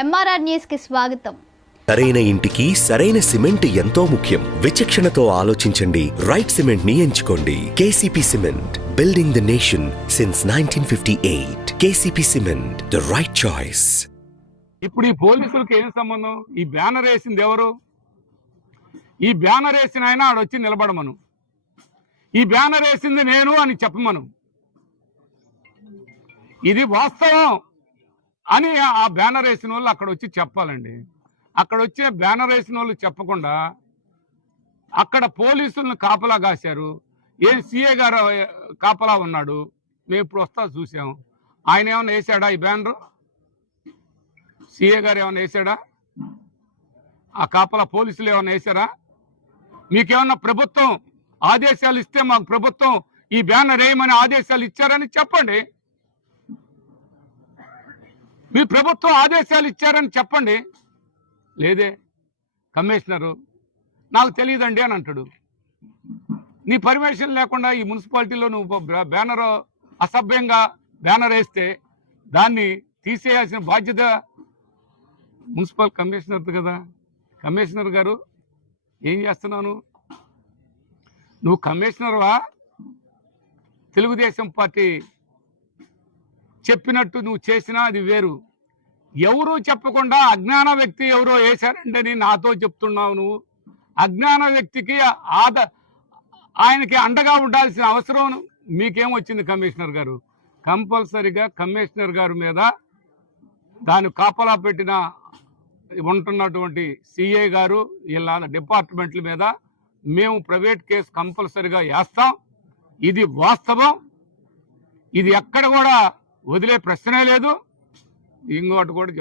MRR news కి స్వాగతం. సరైన ఇంటికి సరైన సిమెంట్ ఎంతో ముఖ్యం. విచక్షణతో ఆలోచించండి. రైట్ సిమెంట్ ని ఎంచుకోండి. KCP cement, building the nation since 1958. KCP cement, the right choice. ఇప్పుడు ఈ పోలీసులకు ఏం సంబంధం? ఈ బ్యానర్ వేసింది ఎవరు? ఈ బ్యానర్ వేసిన ఆయన ఆడొచ్చి నిలబడమను. ఈ బ్యానర్ వేసింది నేను అని చెప్పమను. ఇది వాస్తవం అని ఆ బ్యానర్ వేసిన వాళ్ళు అక్కడ వచ్చి చెప్పాలండి. అక్కడ వచ్చే బ్యానర్ వేసిన వాళ్ళు చెప్పకుండా అక్కడ పోలీసులను కాపలా కాశారు. ఏం సిఏ గారు కాపలా ఉన్నాడు. మేము ఇప్పుడు వస్తా చూసాం. ఆయన ఏమైనా వేసాడా ఈ బ్యానరు? సిఏ గారు ఏమైనా వేసాడా? ఆ కాపలా పోలీసులు ఏమైనా వేసారా? మీకేమన్నా ప్రభుత్వం ఆదేశాలు ఇస్తే మాకు ప్రభుత్వం ఈ బ్యానర్ వేయమని ఆదేశాలు ఇచ్చారని చెప్పండి. మీ ప్రభుత్వం ఆదేశాలు ఇచ్చారని చెప్పండి. లేదే, కమిషనరు నాకు తెలియదండి అని అంటాడు. నీ పర్మిషన్ లేకుండా ఈ మున్సిపాలిటీలో నువ్వు బ్యానర్ అసభ్యంగా బ్యానర్ వేస్తే దాన్ని తీసేయాల్సిన బాధ్యత మున్సిపల్ కమిషనర్ది కదా. కమిషనర్ గారు ఏం చేస్తున్నాను? నువ్వు కమిషనర్వా? తెలుగుదేశం పార్టీ చెప్పినట్టు నువ్వు చేసినా అది వేరు. ఎవరూ చెప్పకుండా అజ్ఞాన వ్యక్తి ఎవరో వేశారంటే నీ నాతో చెప్తున్నావు. నువ్వు అజ్ఞాన వ్యక్తికి ఆయనకి అండగా ఉండాల్సిన అవసరం మీకేమొచ్చింది? కమిషనర్ గారు కంపల్సరిగా కమిషనర్ గారి మీద దాని కాపలా పెట్టిన ఉంటున్నటువంటి సిఐ గారు ఇలా డిపార్ట్మెంట్ల మీద మేము ప్రైవేట్ కేసు కంపల్సరిగా వేస్తాం. ఇది వాస్తవం. ఇది ఎక్కడ కూడా వదిలే ప్రశ్నే లేదు. ఇంకోటి కూడా